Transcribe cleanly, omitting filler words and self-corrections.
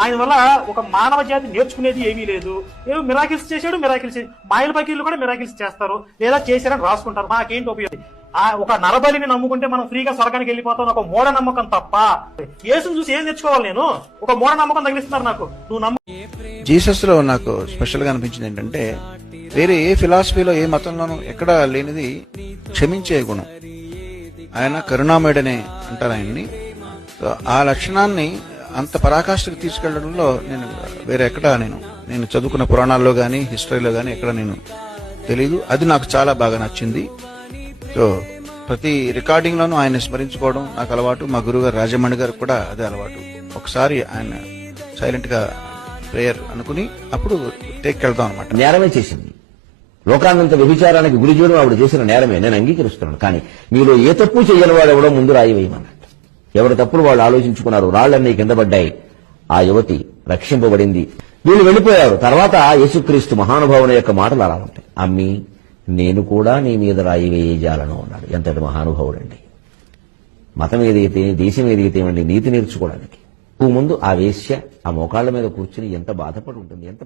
ఆయన వల్ల ఒక మానవ జాతి నేర్చుకునేది ఏమీ లేదు. ఏమో మిరాకిల్స్ చేశాడు, మిరాకిల్స్ మాయల పకీర్లు కూడా మిరాకిల్స్ చేస్తారు, లేదా చేశారని రాసుకుంటారు. మాకేంటి ఉపయోగం? ఒక నరబలిని నమ్ముకుంటే మనం ఫ్రీగా స్వర్గానికి వెళ్ళిపోతాం, ఒక మూఢ నమ్మకం తప్ప. యేసుని చూసి ఏం తెచ్చుకోవాలి? నేను ఒక మూఢ నమ్మకం తగిలిస్తున్నారు నాకు. నువ్వు నమ్ము. జీసస్ లో నాకు స్పెషల్ గా అనిపించింది ఏంటంటే, వేరే ఏ ఫిలాసఫీలో ఏ మతంలోనూ ఎక్కడా లేనిది క్షమించే గుణం. ఆయన కరుణామయుడనే అంటారు ఆయన్ని. ఆ లక్షణాన్ని అంత పరాకాష్ఠకు తీసుకెళ్లడంలో నేను వేరే ఎక్కడా నేను చదువుకున్న పురాణాల్లో గానీ హిస్టరీలో గానీ ఎక్కడ నేను తెలీదు. అది నాకు చాలా బాగా నచ్చింది. సో ప్రతి రికార్డింగ్ లోనూ ఆయన స్మరించుకోవడం నాకు అలవాటు. మా గురుగారు రాజమణి గారు కూడా అదే అలవాటు. ఒకసారి ఆయన సైలెంట్ గా ప్రేయర్ అనుకుని అప్పుడు టేక్ వెళ్దాం అనమాట. నేరమే చేసింది, లోకాన్నంత వ్యభిచారానికి గురి చేయడం ఆవిడ చేసిన నేరమే, నేను అంగీకరిస్తున్నాను. కానీ మీలో ఏ తప్పు చేయని వాడు ఎవడో ముందు రాయి వేయమన్నట్టు. ఎవరి తప్పులు వాళ్ళు ఆలోచించుకున్నారు, రాళ్లన్నీ కింద పడ్డాయి. ఆ యువతి రక్షింపబడింది. వీళ్ళు వెళ్లిపోయారు. తర్వాత యేసుక్రీస్తు మహానుభావుని యొక్క మాటలు అలా ఉంటాయి. అమ్మి, నేను కూడా నీ మీద రాయి వేయజాలను అన్నాడు. ఎంతటి మహానుభావుడండి! మతం ఏదైతే, దేశం ఏదైతే ఏమండి, నీతి నేర్చుకోవడానికి ముందు ఆ వేశ్య ఆ మోకాళ్ల మీద కూర్చుని ఎంత బాధపడి ఉంటుంది, ఎంత